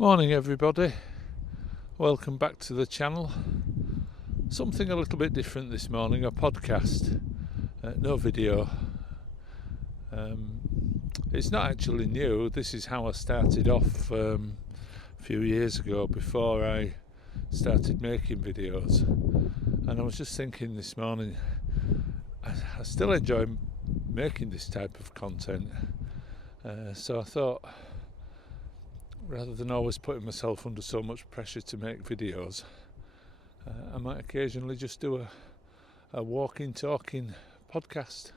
Morning everybody, welcome back to the channel. Something a little bit different this morning, a podcast, no video. It's not actually new, this is how I started off a few years ago before I started making videos. And I was just thinking this morning, I still enjoy making this type of content, so I thought, rather than always putting myself under so much pressure to make videos, I might occasionally just do a walking, talking podcast.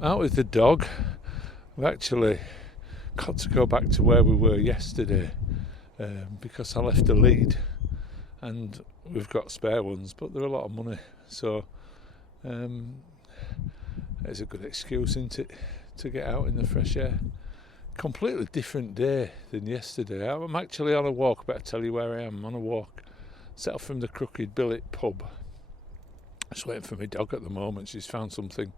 Out with the dog. We've actually got to go back to where we were yesterday because I left a lead and we've got spare ones, but they're a lot of money, so it's a good excuse, isn't it, to get out in the fresh air. Completely different day than yesterday. I'm actually on a walk, but I tell you where I am. I'm on a walk set off from the Crooked Billet pub. Just waiting for my dog at the moment. She's found something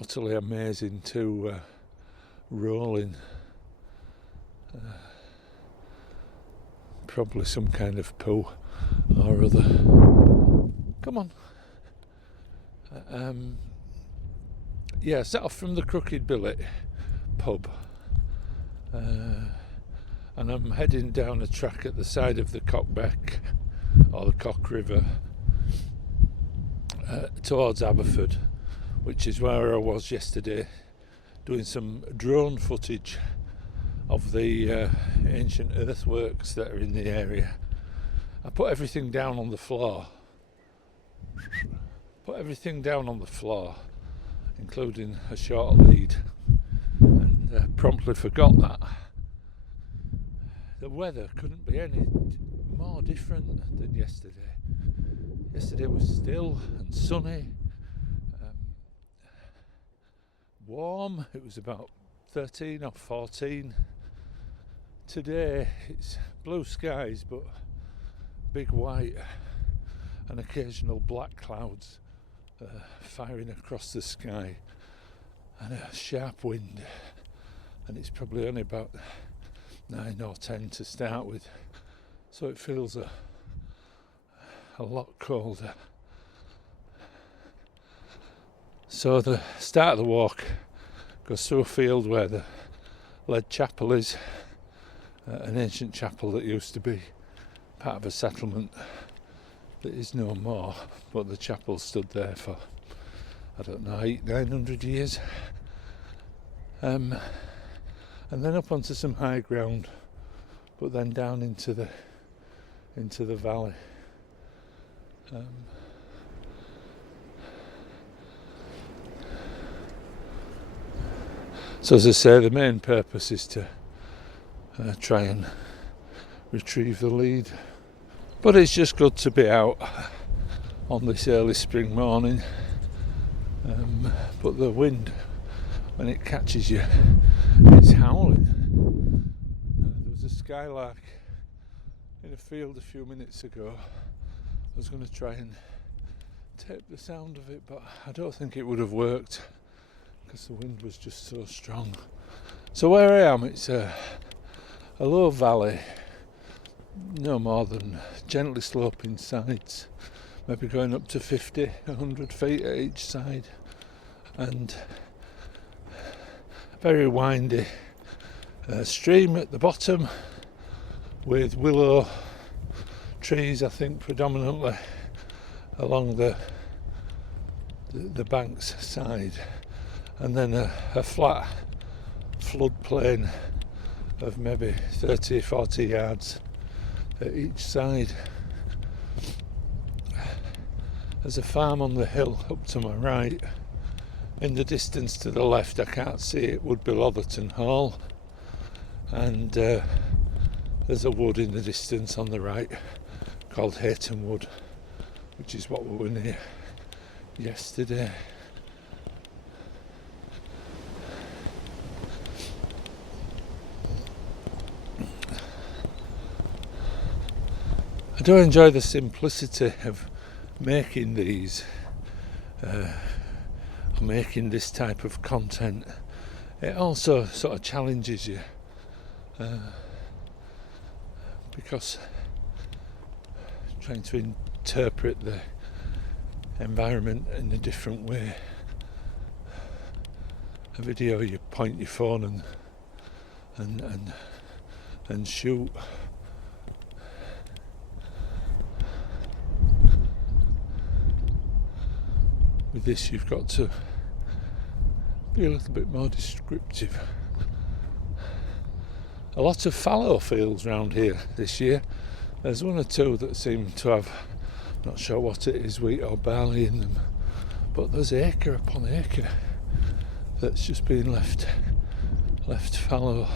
utterly amazing to roll in. Probably some kind of poo or other. Come on. Set off from the Crooked Billet pub. And I'm heading down a track at the side of the Cockbeck or the Cock River towards Aberford, which is where I was yesterday doing some drone footage of the ancient earthworks that are in the area. I put everything down on the floor, including a short lead, and promptly forgot that. The weather couldn't be any more different than yesterday. Yesterday was still and sunny, warm. It was about 13 or 14. Today it's blue skies but big white and occasional black clouds firing across the sky, and a sharp wind, and it's probably only about 9 or 10 to start with, so it feels a lot colder. So the start of the walk goes through a field where the lead chapel is, an ancient chapel that used to be part of a settlement that is no more, but the chapel stood there for, I don't know, 800-900 years. And then up onto some high ground, but then down into the valley. So as I say, the main purpose is to try and retrieve the lead. But it's just good to be out on this early spring morning. But the wind, when it catches you, it's howling. There was a skylark in a field a few minutes ago. I was going to try and tape the sound of it, but I don't think it would have worked because the wind was just so strong. So where I am, it's a low valley, no more than gently sloping sides, maybe going up to 50, 100 feet at each side, and very windy stream at the bottom with willow trees, I think predominantly along the bank's side, and then a flat floodplain of maybe 30-40 yards at each side. There's a farm on the hill up to my right. In the distance to the left, I can't see it, would be Lotherton Hall, and there's a wood in the distance on the right called Hayton Wood, which is what we were near yesterday. I do enjoy the simplicity of making these, making this type of content. It also sort of challenges you because trying to interpret the environment in a different way. A video, you point your phone and shoot. With this, you've got to be a little bit more descriptive. A lot of fallow fields around here this year. There's one or two that seem to have, not sure what it is, wheat or barley in them, but there's acre upon acre that's just been left fallow.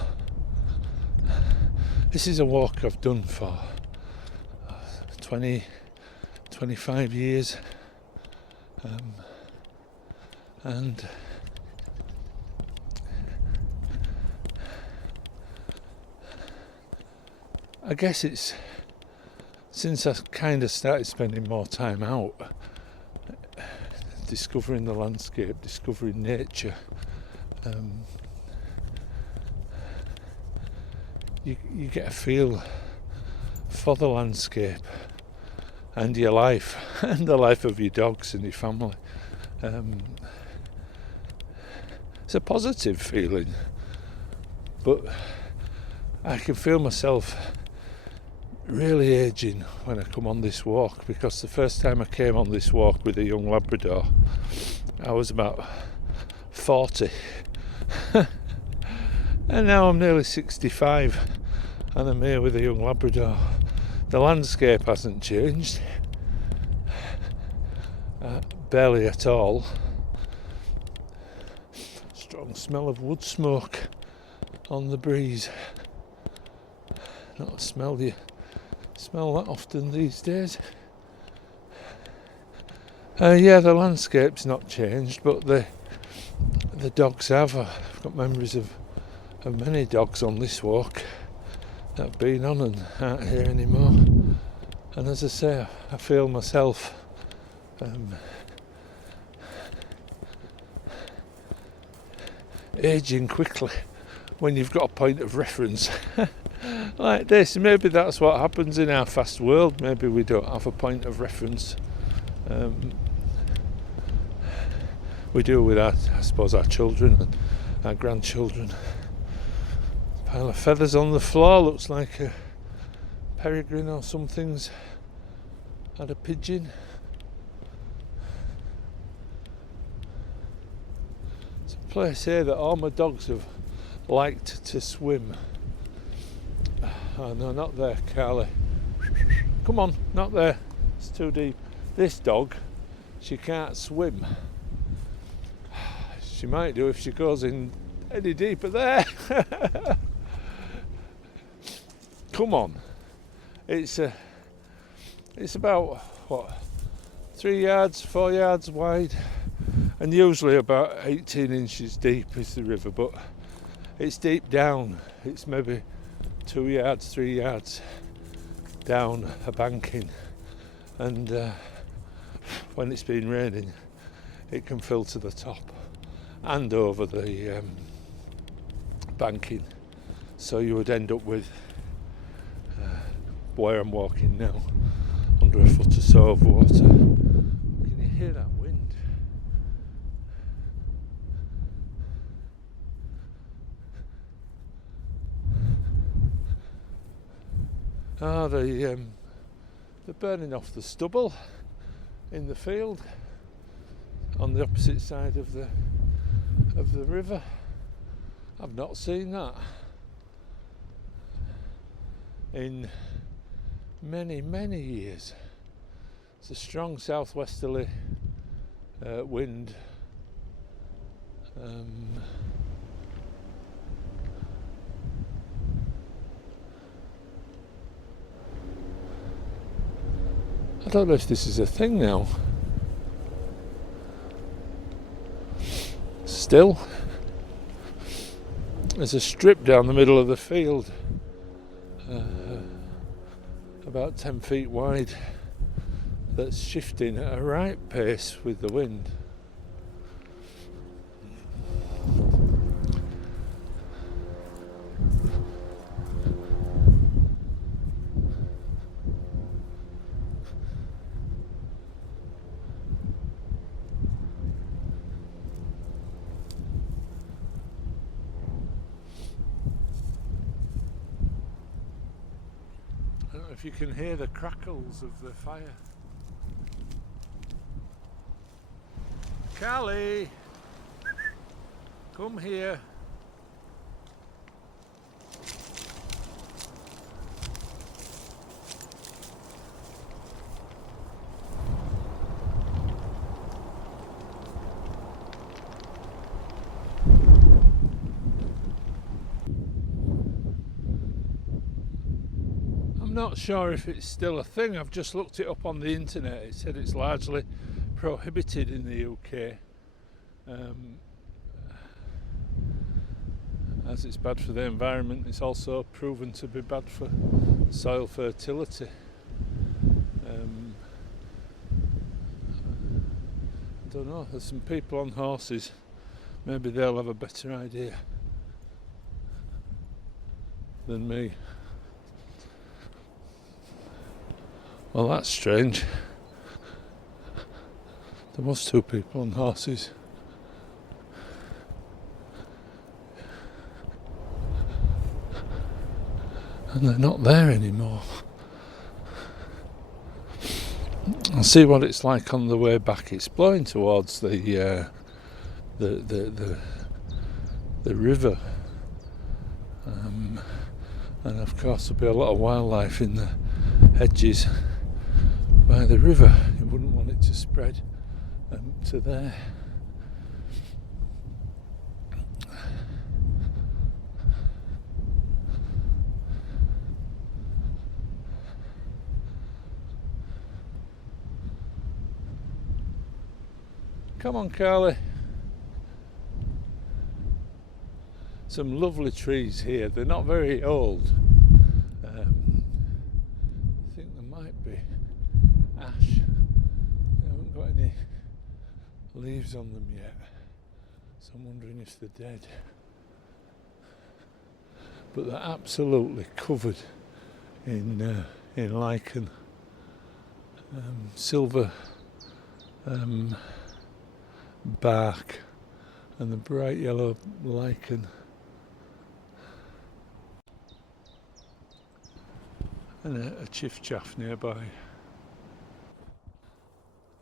This is a walk I've done for 25 years, and I guess it's since I kind of started spending more time out, discovering the landscape, discovering nature, you get a feel for the landscape and your life and the life of your dogs and your family. It's a positive feeling, but I can feel myself really aging when I come on this walk, because the first time I came on this walk with a young Labrador, I was about 40 and now I'm nearly 65 and I'm here with a young Labrador. The landscape hasn't changed, barely at all. Strong smell of wood smoke on the breeze. Not a smell you smell that often these days. Yeah, the landscape's not changed, but the dogs have. I've got memories of many dogs on this walk that I've been on and aren't here anymore. And as I say, I feel myself aging quickly when you've got a point of reference like this. Maybe that's what happens in our fast world. Maybe we don't have a point of reference. We do with our children and our grandchildren. Pile of feathers on the floor, looks like a peregrine or something's had a pigeon. It's a place here that all my dogs have liked to swim. Oh no, not there, Carly. Come on, not there. It's too deep. This dog, she can't swim. She might do if she goes in any deeper there. Come on. It's about 3 yards, 4 yards wide, and usually about 18 inches deep is the river, but it's deep down. It's maybe 2 yards, 3 yards down a banking, and when it's been raining it can fill to the top and over the banking, so you would end up with where I'm walking now, under a foot or so of water. Can you hear that wind? They're burning off the stubble in the field on the opposite side of the river. I've not seen that in many years. It's a strong southwesterly wind. I don't know if this is a thing now. Still, there's a strip down the middle of the field, about 10 feet wide, that's shifting at a right pace with the wind. if you can hear the crackles of the fire. Callie, come here. I'm not sure if it's still a thing. I've just looked it up on the internet. It said it's largely prohibited in the UK, as it's bad for the environment. It's also proven to be bad for soil fertility. I don't know, there's some people on horses, maybe they'll have a better idea than me. Well, that's strange. There was 2 people on horses. And they're not there anymore. I'll see what it's like on the way back. It's blowing towards the river. And of course there'll be a lot of wildlife in the hedges by the river. You wouldn't want it to spread to there. Come on, Carly. Some lovely trees here. They're not very old. I think there might be ash. They haven't got any leaves on them yet, so I'm wondering if they're dead. But they're absolutely covered in lichen, silver bark, and the bright yellow lichen. And a chiff-chaff nearby.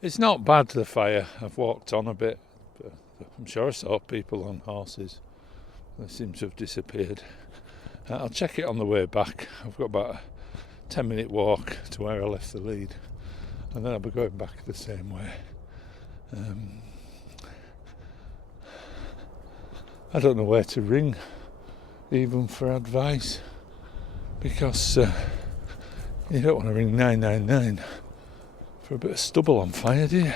It's not bad, the fire. I've walked on a bit, but I'm sure I saw people on horses. They seem to have disappeared. I'll check it on the way back. I've got about a 10-minute walk to where I left the lead, and then I'll be going back the same way. I don't know where to ring, even for advice, because you don't want to ring 999 for a bit of stubble on fire, do you?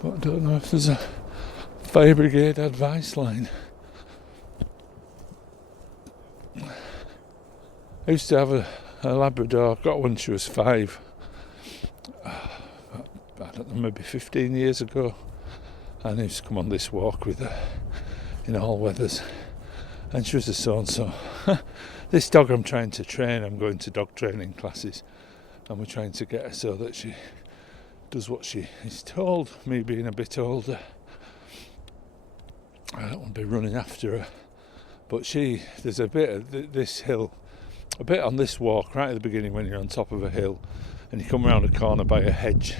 But I don't know if there's a fire brigade advice line. I used to have a Labrador. Got one when she was 5. I don't know, maybe 15 years ago. And I used to come on this walk with her in all weathers. And she was a so-and-so. This dog I'm trying to train, I'm going to dog training classes, and we're trying to get her so that she does what she is told, me being a bit older. I don't want to be running after her. But there's a bit of this hill, a bit on this walk, right at the beginning when you're on top of a hill, and you come around a corner by a hedge,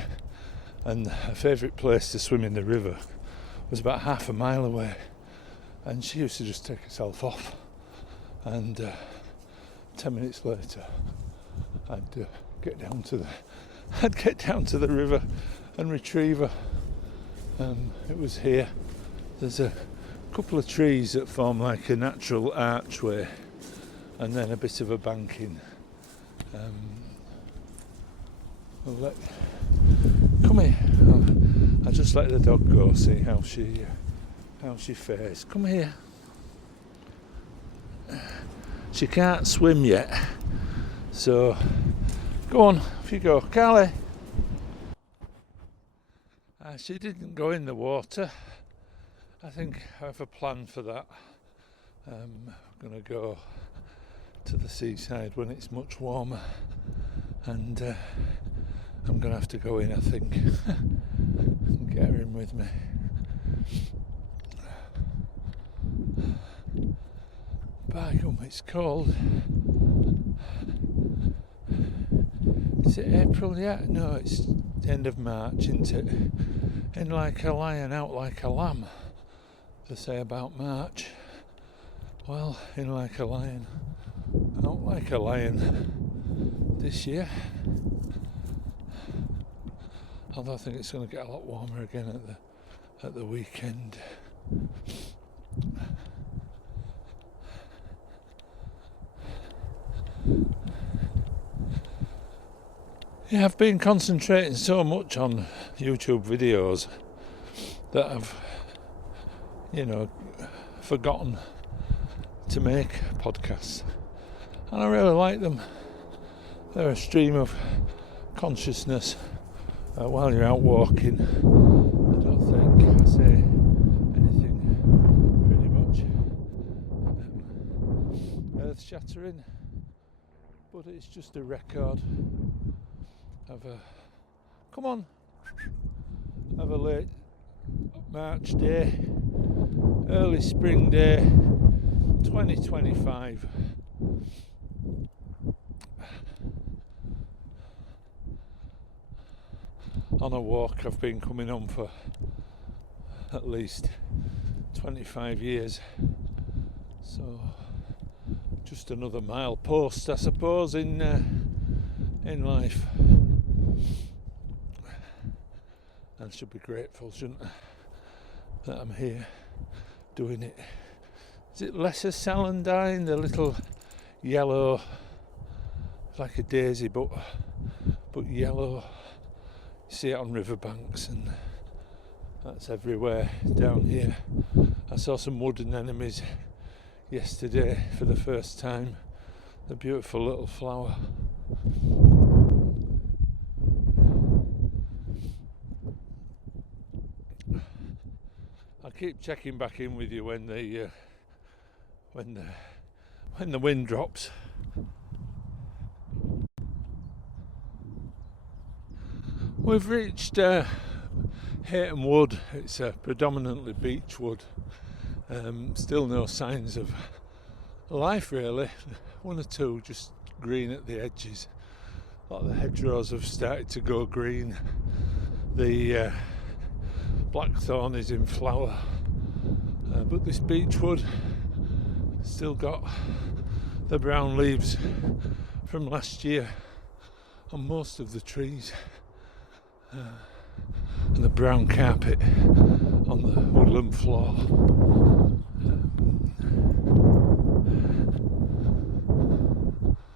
and her favourite place to swim in the river was about half a mile away, and she used to just take herself off, and 10 minutes later I'd get down to the river and retrieve her. It was here. There's a couple of trees that form like a natural archway, and then a bit of a banking. Come here. I'll just let the dog go, see how she fares. Come here. She can't swim yet, so go on, off you go. Carly. She didn't go in the water. I think I have a plan for that. I'm going to go to the seaside when it's much warmer, and I'm going to have to go in, I think, and get her in with me. By gum, it's cold. Is it April yet? No, it's end of March, isn't it? In like a lion, out like a lamb, they say about March. Well, in like a lion, out like a lion this year. Although I think it's going to get a lot warmer again at the weekend. Yeah, I've been concentrating so much on YouTube videos that I've, forgotten to make podcasts. And I really like them. They're a stream of consciousness while you're out walking. I don't think I say anything pretty much earth-shattering, but it's just a record of a late March day, early spring day, 2025. On a walk I've been coming on for at least 25 years, so just another milepost, I suppose, in life. And should be grateful, shouldn't I, that I'm here doing it. Is it lesser celandine, the little yellow, like a daisy but yellow? You see it on riverbanks, and that's everywhere down here. I saw some wood anemones yesterday for the first time. The beautiful little flower. I'll keep checking back in with you when the wind drops. We've reached Hayton Wood. It's a predominantly beech wood. Still no signs of life really. One or two just green at the edges. A lot of the hedgerows have started to go green. The blackthorn is in flower, but this beechwood still got the brown leaves from last year on most of the trees, and the brown carpet on the woodland floor.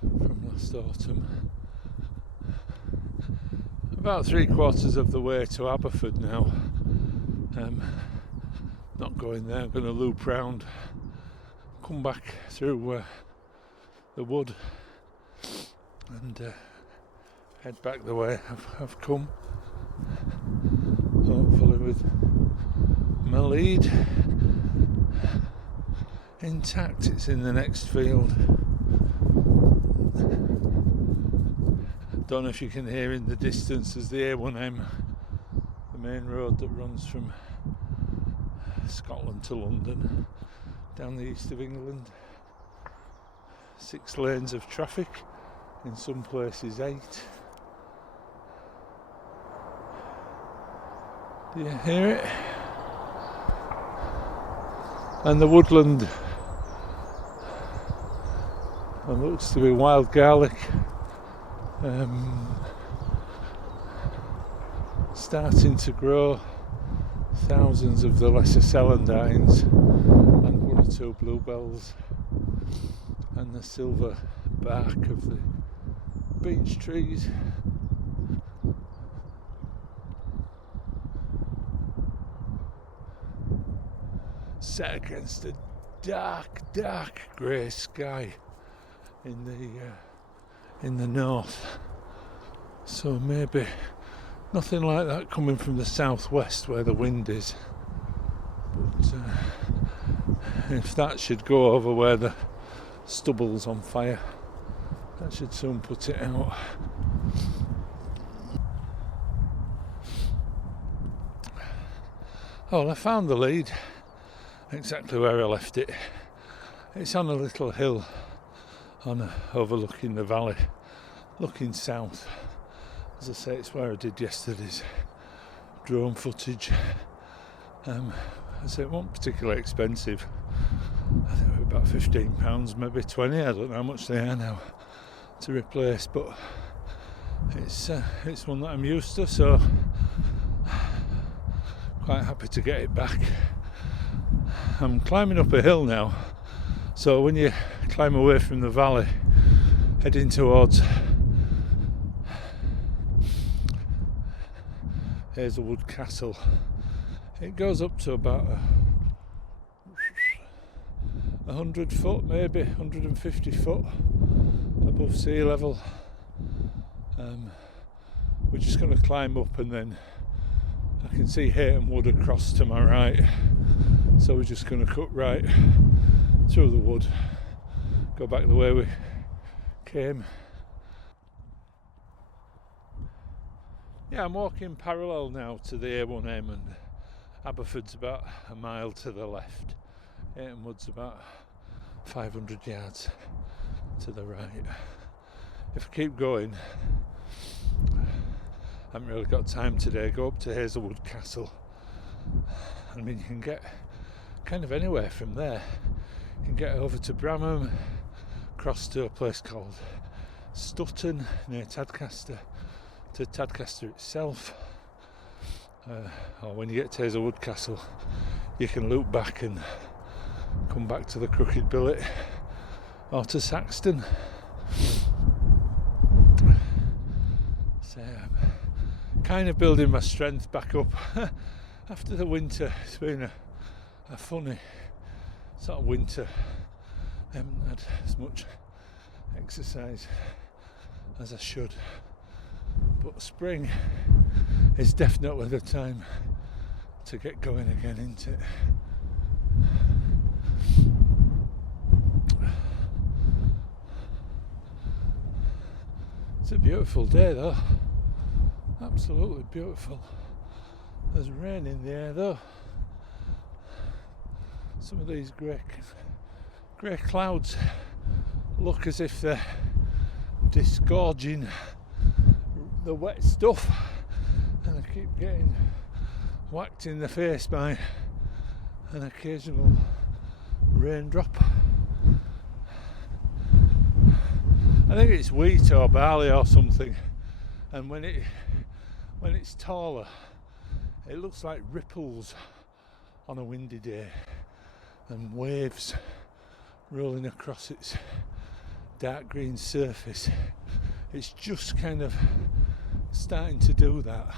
From last autumn. About 3/4 of the way to Aberford now. Not going there, I'm going to loop round, come back through the wood and head back the way I've come, hopefully with my lead intact. It's in the next field. Don't know if you can hear in the distance, there's the A1M, the main road that runs from Scotland to London down the east of England. 6 lanes of traffic, in some places 8. Do you hear it? And the woodland, it looks to be wild garlic, starting to grow. Thousands of the lesser celandines and 1 or 2 bluebells, and the silver bark of the beech trees. Set against a dark grey sky in the north. So maybe nothing like that coming from the southwest where the wind is. But if that should go over where the stubble's on fire, that should soon put it out. Oh, well, I found the lead exactly where I left it. It's on a little hill overlooking the valley, looking south. As I say, it's where I did yesterday's drone footage. I say it wasn't particularly expensive. I think it was about £15, maybe 20. I don't know how much they are now to replace, but it's one that I'm used to, so quite happy to get it back. I'm climbing up a hill now, so when you climb away from the valley heading towards Hazelwood Castle, it goes up to about 100 foot, maybe 150 foot above sea level. We're just going to climb up, and then I can see Hayton Wood across to my right, so we're just going to cut right through the wood, go back the way we came. Yeah, I'm walking parallel now to the A1M, and Aberford's about a mile to the left. Hayton Wood's about 500 yards to the right. If I keep going, I haven't really got time today, go up to Hazelwood Castle. I mean, you can get kind of anywhere from there. You can get over to Bramham, across to a place called Stutton near Tadcaster, to Tadcaster itself. Or when you get to Hazelwood Castle, you can loop back and come back to the Crooked Billet or to Saxton. So I'm kind of building my strength back up after the winter. It's been a funny sort of winter. I haven't had as much exercise as I should, but spring is definitely the time to get going again, isn't it? It's a beautiful day though, absolutely beautiful. There's rain in the air though. Some of these grey clouds look as if they're disgorging the wet stuff, and I keep getting whacked in the face by an occasional raindrop. I think it's wheat or barley or something, and when it's taller, it looks like ripples on a windy day and waves rolling across its dark green surface. It's just kind of starting to do that.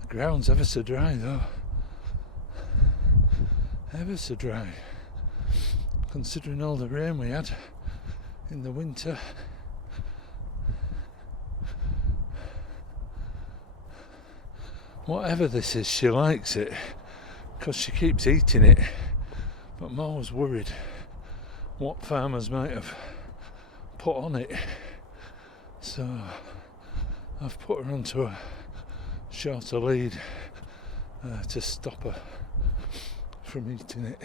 The ground's ever so dry though. Ever so dry, considering all the rain we had in the winter. Whatever this is, she likes it because she keeps eating it, but I'm always worried what farmers might have put on it, so I've put her onto a shorter lead to stop her from eating it.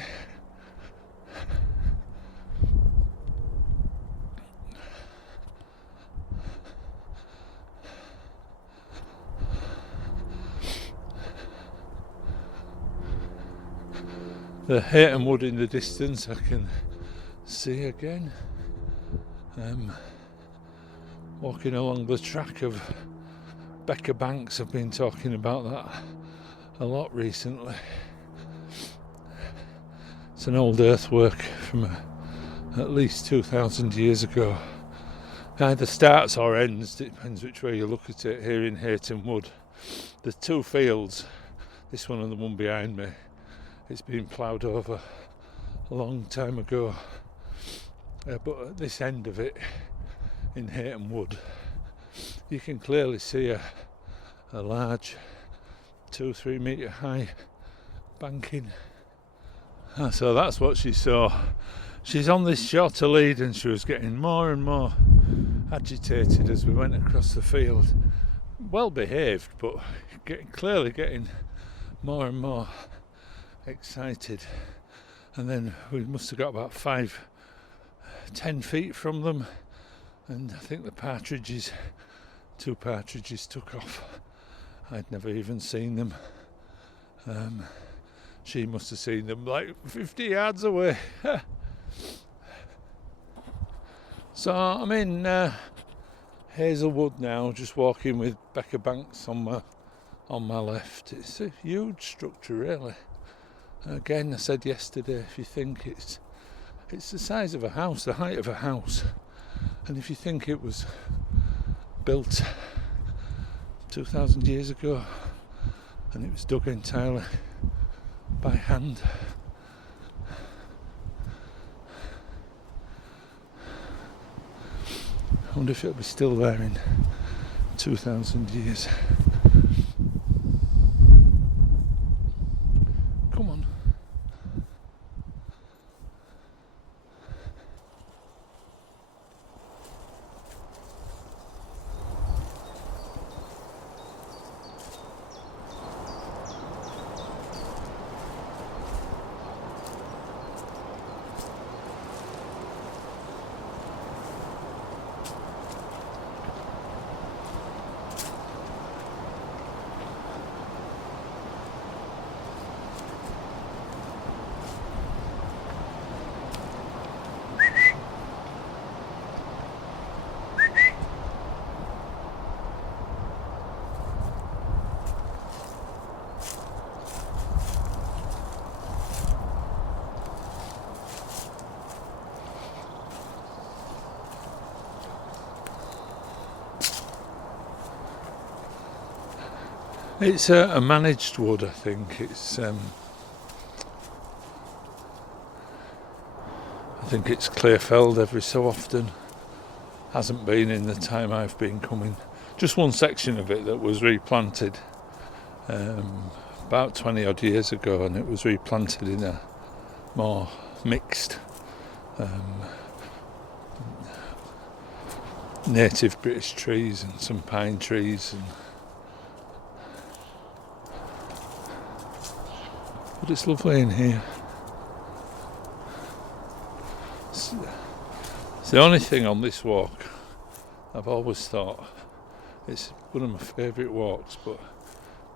The Hayton Wood in the distance I can see again. Walking along the track of Becker Banks, I've been talking about that a lot recently. It's an old earthwork from at least 2,000 years ago. It either starts or ends, it depends which way you look at it. Here in Hayton Wood, there's two fields, this one and the one behind me. It's been ploughed over a long time ago, but at this end of it, in Hayton Wood, you can clearly see a large 2-3 metre high banking. So that's what she saw. She's on this shorter lead, and she was getting more and more agitated as we went across the field. Well behaved, but clearly getting more and more excited. and then we must have got about 5-10 feet from them, and I think the two partridges took off. I'd never even seen them. She must have seen them like 50 yards away. So I'm in Hazelwood now, just walking with Becca Banks on my left. It's a huge structure, really. Again, I said yesterday, if you think it's the size of a house, the height of a house, and if you think it was built 2,000 years ago and it was dug entirely by hand, I wonder if it'll be still there in 2,000 years. Come on. It's a managed wood, I think. It's I think it's clear felled every so often. Hasn't been in the time I've been coming. Just one section of it that was replanted about 20 odd years ago, and it was replanted in a more mixed native British trees and some pine trees, but it's lovely in here. It's the only thing on this walk. I've always thought it's one of my favourite walks, but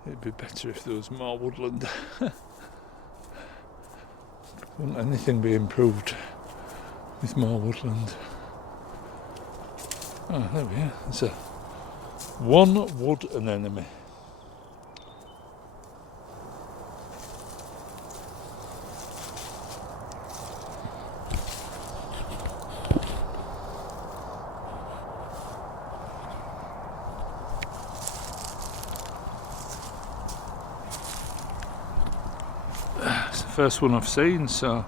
it'd be better if there was more woodland. Wouldn't anything be improved with more woodland? Oh, there we are. There's a one wood anemone. It's the first one I've seen, so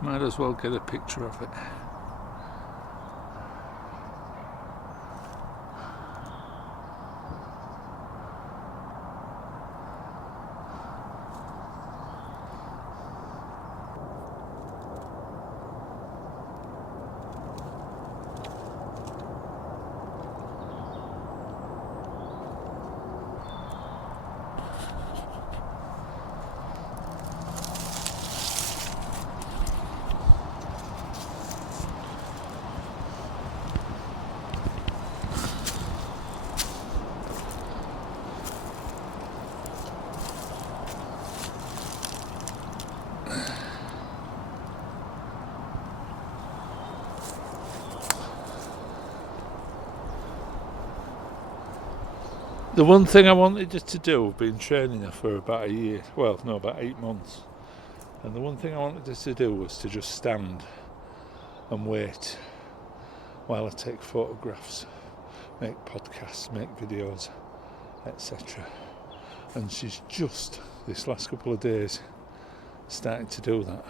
might as well get a picture of it. The one thing I wanted her to do, I've been training her for about a year, about 8 months, and the one thing I wanted her to do was to just stand and wait while I take photographs, make podcasts, make videos, etc. And she's just, this last couple of days, starting to do that.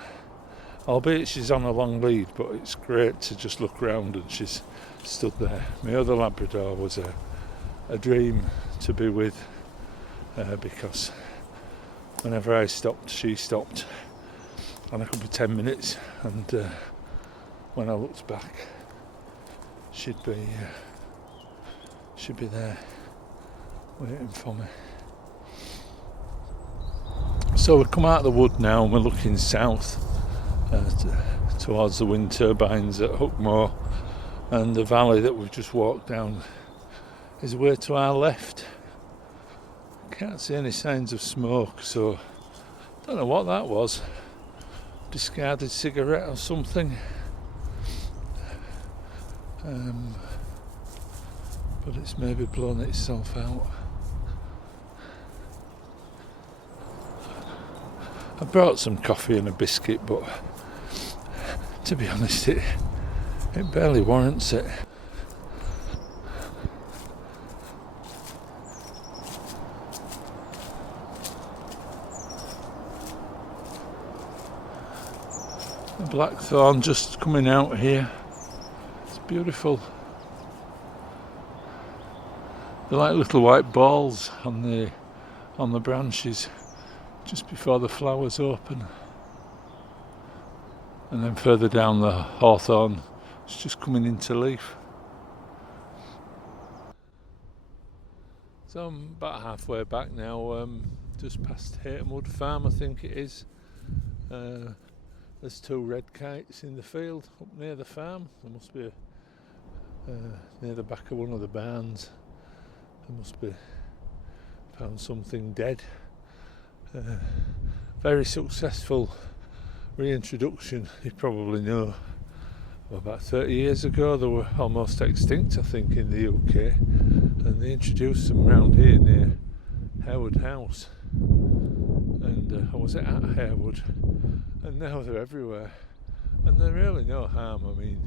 Albeit she's on a long lead, but it's great to just look around and she's stood there. My other Labrador was a dream to be with, because whenever I stopped, she stopped, and I could be 10 minutes, and when I looked back, she'd be there waiting for me. So we've come out of the wood now and we're looking south, towards the wind turbines at Hookmore, and the valley that we've just walked down is way to our left. Can't see any signs of smoke, so don't know what that was. Discarded cigarette or something. But it's maybe blown itself out. I brought some coffee and a biscuit, but to be honest, it barely warrants it. The blackthorn just coming out here. It's beautiful. They're like little white balls on the branches just before the flowers open. And then further down, the hawthorn is just coming into leaf. So I'm about halfway back now, just past Hatermud Farm, I think it is. There's 2 red kites in the field up near the farm. There must be near the back of one of the barns. There must be found something dead. Very successful reintroduction. You probably know, about 30 years ago they were almost extinct, I think, in the UK, and they introduced them around here near Harewood House, and I was at Harewood, and now they're everywhere, and they're really no harm. I mean,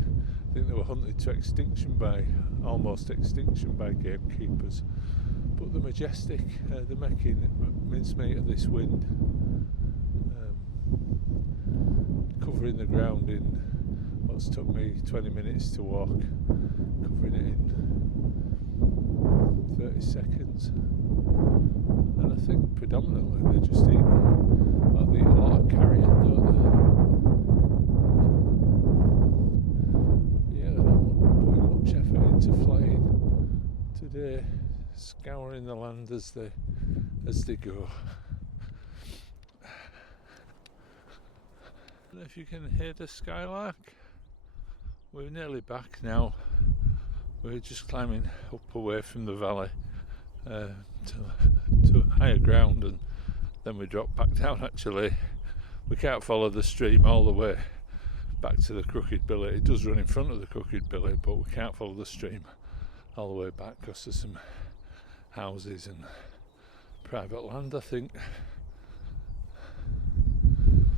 I think they were hunted to almost extinction by gamekeepers, but they're majestic. They're making mincemeat of this wind, covering the ground in what's took me 20 minutes to walk, covering it in 30 seconds. And I think predominantly they just eat, like they eat a lot of carrion, don't they? Yeah, they're not putting much effort into flying today, scouring the land as they go. I don't know if you can hear the skylark. We're nearly back now. We're just climbing up away from the valley to higher ground, and then we drop back down. Actually, we can't follow the stream all the way back to the Crooked Billy. It does run in front of the Crooked Billy, but we can't follow the stream all the way back because there's some houses and private land, I think.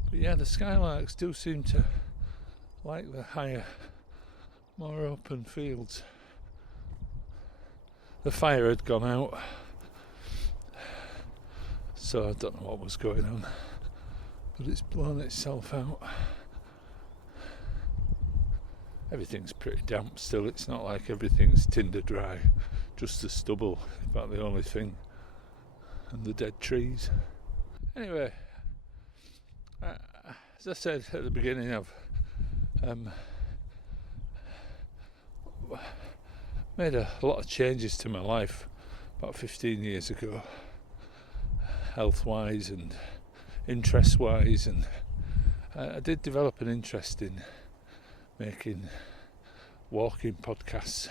But yeah, the skylarks do seem to like the higher, more open fields. The fire had gone out, so I don't know what was going on, but it's blown itself out. Everything's pretty damp still. It's not like everything's tinder dry, just the stubble, about the only thing, and the dead trees. Anyway, as I said at the beginning, I've made a lot of changes to my life about 15 years ago, health-wise and interest-wise, and I did develop an interest in making walking podcasts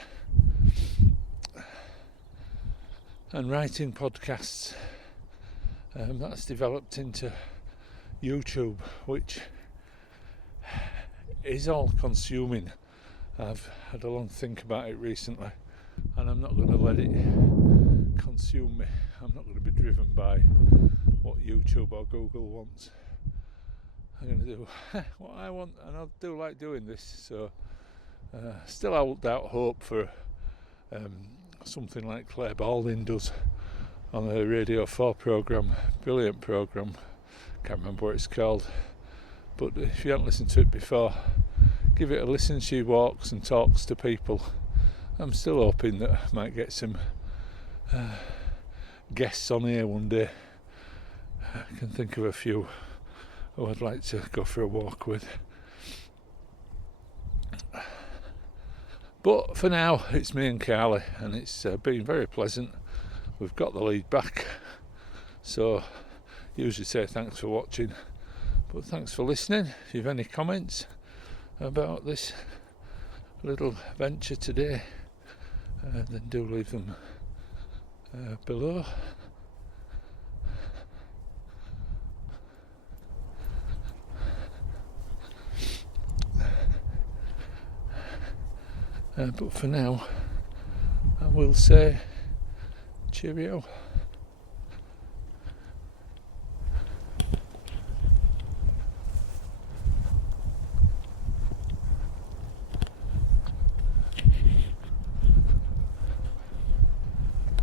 and writing podcasts. That's developed into YouTube, which is all consuming. I've had a long think about it recently, and I'm not going to let it consume me. I'm not going to be driven by what YouTube or Google wants. I'm going to do what I want, and I do like doing this. So still hold out hope for something like Claire Balding does on her Radio 4 programme, brilliant programme, can't remember what it's called, but if you haven't listened to it before, give it a listen. She walks and talks to people. I'm still hoping that I might get some guests on here one day. I can think of a few who I'd like to go for a walk with. But for now, it's me and Carly, and it's been very pleasant. We've got the lead back, so usually say thanks for watching, But thanks for listening. If you have any comments about this little venture today, then do leave them below. But for now, I will say cheerio.